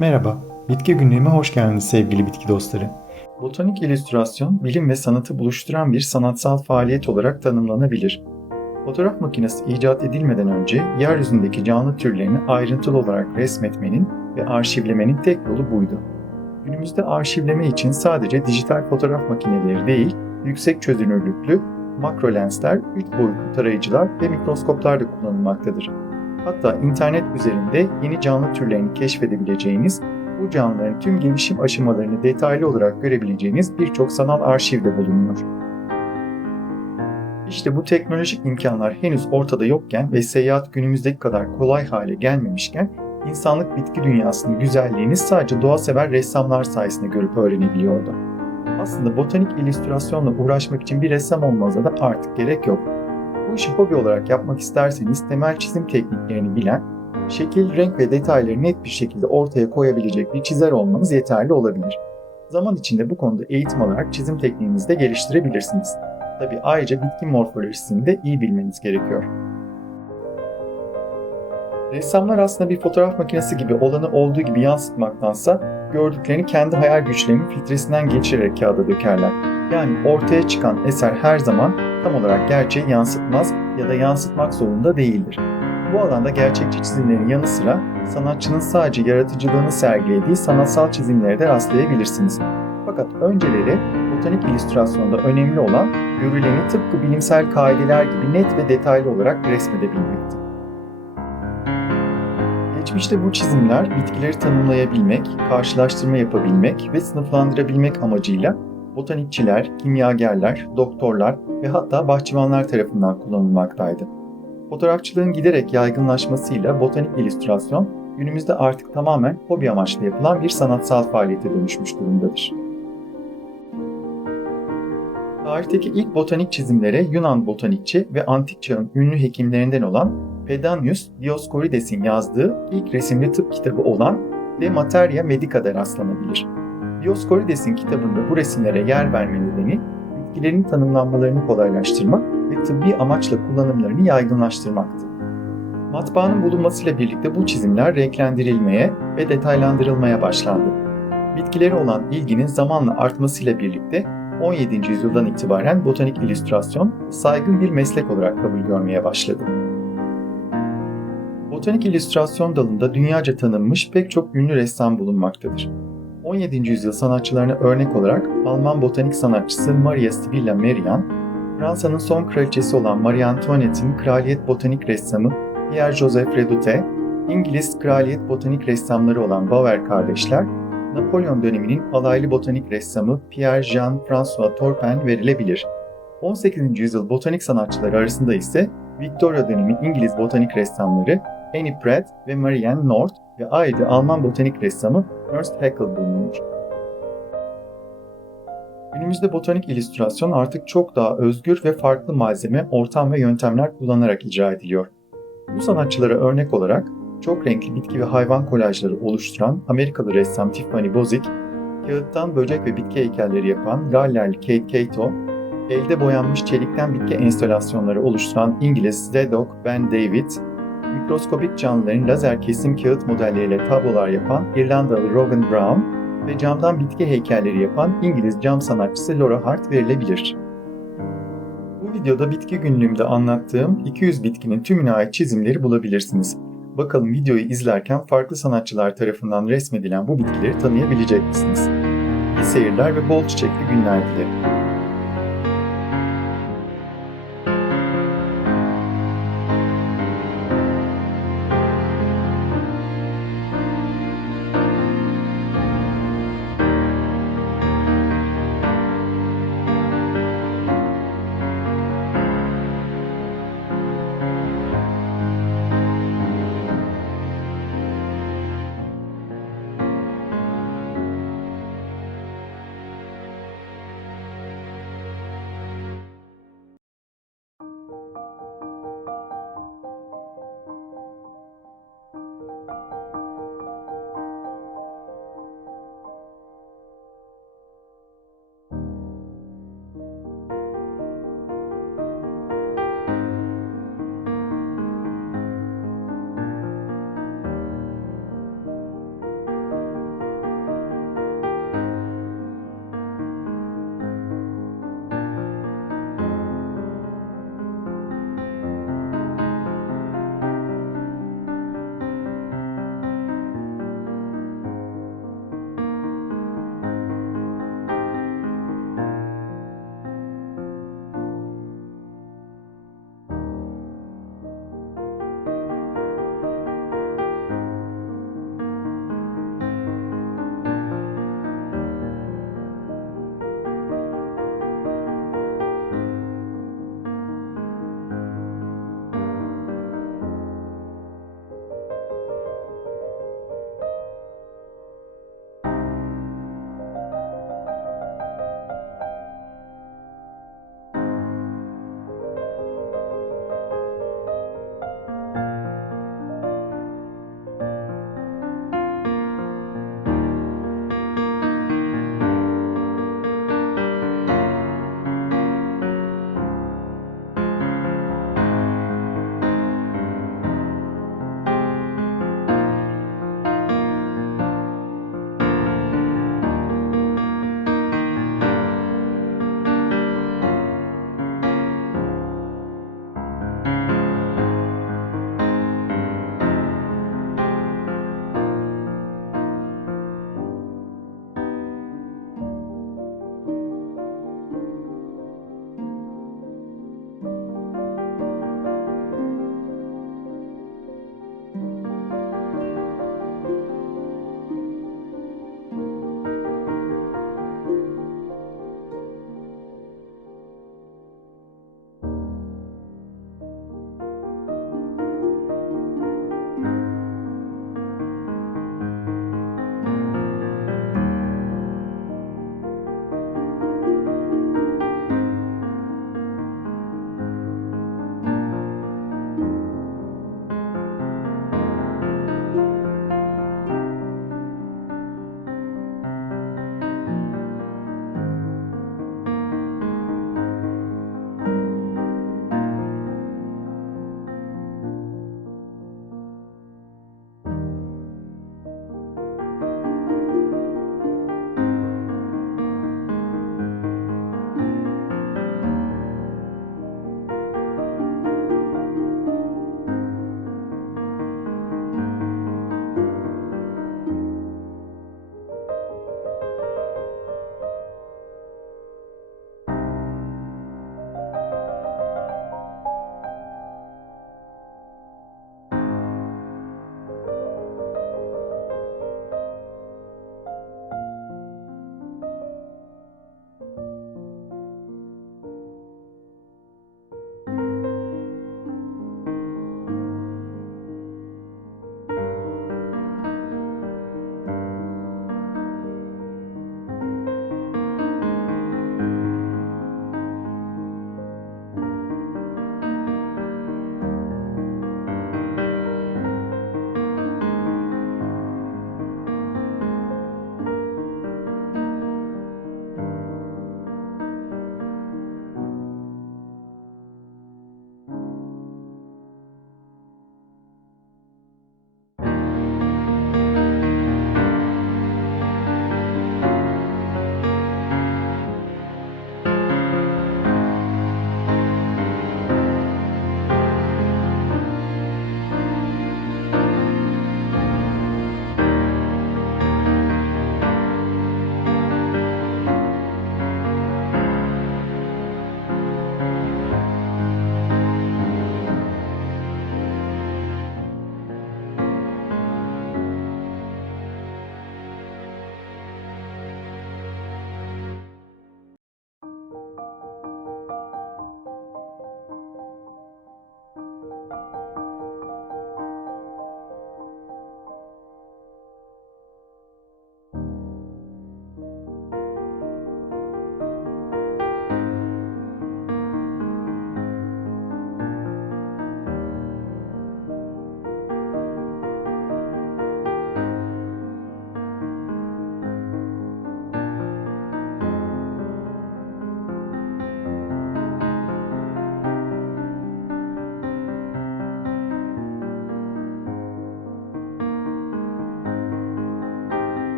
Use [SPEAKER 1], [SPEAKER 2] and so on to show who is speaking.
[SPEAKER 1] Merhaba, Bitki Günlüğü'me hoş geldiniz sevgili bitki dostları. Botanik illüstrasyon, bilim ve sanatı buluşturan bir sanatsal faaliyet olarak tanımlanabilir. Fotoğraf makinesi icat edilmeden önce yeryüzündeki canlı türlerini ayrıntılı olarak resmetmenin ve arşivlemenin tek yolu buydu. Günümüzde arşivleme için sadece dijital fotoğraf makineleri değil, yüksek çözünürlüklü makro lensler, 3 boyutlu tarayıcılar ve mikroskoplar da kullanılmaktadır. Hatta internet üzerinde yeni canlı türlerini keşfedebileceğiniz, bu canlıların tüm gelişim aşamalarını detaylı olarak görebileceğiniz birçok sanal arşiv de bulunuyor. İşte bu teknolojik imkanlar henüz ortada yokken ve seyahat günümüzdeki kadar kolay hale gelmemişken insanlık bitki dünyasının güzelliğini sadece doğa sever ressamlar sayesinde görüp öğrenebiliyordu. Aslında botanik illüstrasyonla uğraşmak için bir ressam olmanıza da artık gerek yok. Bu işi hobi olarak yapmak isterseniz temel çizim tekniklerini bilen, şekil, renk ve detayları net bir şekilde ortaya koyabilecek bir çizer olmanız yeterli olabilir. Zaman içinde bu konuda eğitim alarak çizim tekniğinizi de geliştirebilirsiniz. Tabi ayrıca bitki morfolojisini de iyi bilmeniz gerekiyor. Ressamlar aslında bir fotoğraf makinesi gibi olanı olduğu gibi yansıtmaktansa gördüklerini kendi hayal güçlerinin filtresinden geçirerek kağıda dökerler. Yani ortaya çıkan eser her zaman tam olarak gerçeği yansıtmaz ya da yansıtmak zorunda değildir. Bu alanda gerçekçi çizimlerin yanı sıra sanatçının sadece yaratıcılığını sergilediği sanatsal çizimlere de rastlayabilirsiniz. Fakat önceleri botanik illüstrasyonda önemli olan görüleni tıpkı bilimsel kaideler gibi net ve detaylı olarak resmedebilmekti. Geçmişte bu çizimler bitkileri tanımlayabilmek, karşılaştırma yapabilmek ve sınıflandırabilmek amacıyla botanikçiler, kimyagerler, doktorlar ve hatta bahçıvanlar tarafından kullanılmaktaydı. Fotoğrafçılığın giderek yaygınlaşmasıyla botanik illüstrasyon günümüzde artık tamamen hobi amaçlı yapılan bir sanatsal faaliyete dönüşmüş durumdadır. Tarihteki ilk botanik çizimlere Yunan botanikçi ve antik çağın ünlü hekimlerinden olan Pedanius Dioscorides'in yazdığı ilk resimli tıp kitabı olan De Materia Medica'da rastlanabilir. Dioscorides'in kitabında bu resimlere yer verme nedeni bitkilerin tanımlanmalarını kolaylaştırmak ve tıbbi amaçla kullanımlarını yaygınlaştırmaktı. Matbaanın bulunmasıyla birlikte bu çizimler renklendirilmeye ve detaylandırılmaya başlandı. Bitkileri olan ilginin zamanla artmasıyla birlikte 17. yüzyıldan itibaren botanik illüstrasyon saygın bir meslek olarak kabul görmeye başladı. Botanik illüstrasyon dalında dünyaca tanınmış pek çok ünlü ressam bulunmaktadır. 17. yüzyıl sanatçılarına örnek olarak Alman botanik sanatçısı Maria Sibylla Merian, Fransa'nın son kraliçesi olan Marie Antoinette'in kraliyet botanik ressamı Pierre-Joseph Redoute, İngiliz kraliyet botanik ressamları olan Bauer kardeşler, Napolyon döneminin alaylı botanik ressamı Pierre-Jean-François Turpin verilebilir. 18. yüzyıl botanik sanatçıları arasında ise Victoria dönemi İngiliz botanik ressamları Annie Pratt ve Marianne North ve ayrıca Alman botanik ressamı Ernst Haeckel bulunuyor. Günümüzde botanik illüstrasyon artık çok daha özgür ve farklı malzeme, ortam ve yöntemler kullanarak icra ediliyor. Bu sanatçılara örnek olarak çok renkli bitki ve hayvan kolajları oluşturan Amerikalı ressam Tiffany Bozick, kağıttan böcek ve bitki heykelleri yapan Gallerli Kate Cato, elde boyanmış çelikten bitki enstalasyonları oluşturan İngiliz Zedok Ben David, mikroskobik canlıların lazer kesim kağıt modelleriyle tablolar yapan İrlandalı Rogan Brown ve camdan bitki heykelleri yapan İngiliz cam sanatçısı Laura Hart verilebilir. Bu videoda bitki günlüğümde anlattığım 200 bitkinin tümüne ait çizimleri bulabilirsiniz. Bakalım videoyu izlerken farklı sanatçılar tarafından resmedilen bu bitkileri tanıyabilecek misiniz? İyi seyirler ve bol çiçekli günler dilerim.